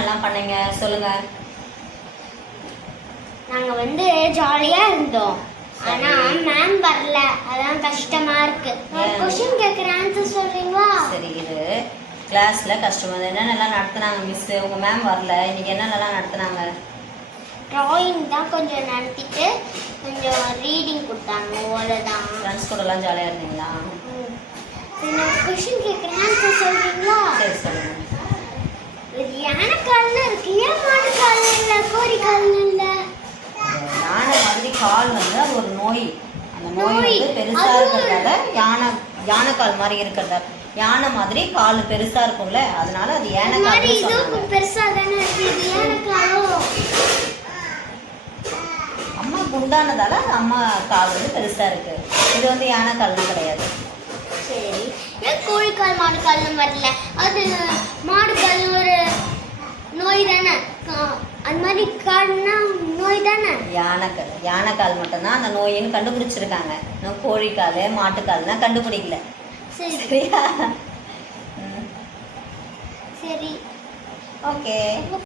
என்னென்னலாம் பண்ணீங்க சொல்லுங்க. நாங்க வந்து ஜாலியா இருந்தோம். ஆனா மேம் வரல, அதான் கஷ்டமா இருக்கு. क्वेश्चन கேக்குற ஆன்சர் சொல்றீங்களா? சரி இது கிளாஸ்ல கஷ்டமா என்னென்னலாம் நடத்துனாங்க மிஸ்? உங்க மேம் வரல, இன்னைக்கு என்னென்னலாம் நடத்துனாங்க? டிராயிங் தான் கொஞ்சம் நடத்திட்டு கொஞ்சம் ரீடிங் கொடுத்தாங்க, அவ்வளோதான். ஃப்ரெண்ட்ஸ் கூடலாம் ஜாலியாக இருந்தீங்களா? நான் கொஸ்டின் கேட்குறேன், ஆன்சர் சொல்றீங்களா? சரி சொல்லுங்க. இது யானை கால்ல இருக்கு, ஏன் மாடு கால்ல இல்ல, கோழி கால்ல இல்ல? யானை மாதிரி கால் வந்து அது ஒரு நோய். அந்த நோய் வந்து பெருசா இருக்கிறதால யானை கால் மாதிரி இருக்கிறதால யானை மாதிரி கால் பெருசா இருக்கும்ல, அதனால அது யானை கால். இது பெருசா தானே இருக்கு, இது யானை காலோ? அம்மா குண்டானதால அம்மா கால் வந்து பெருசா இருக்கு. இது வந்து யானை கால்லாம் கிடையாது. சரி, ஏன் கோழி கால் மாடு கால்னு வரல? அது மாடு கால் ஒரு நோய் தானே, அந்த மாதிரி கால்னா நோய் தானே. யானை கால் மட்டும்தான் அந்த நோயின்னு கண்டுபிடிச்சிருக்காங்க. இன்னும் கோழிக்கால் மாட்டுக்கால்லாம் கண்டுபிடிக்கல. சரியா? சரி, ஓகே.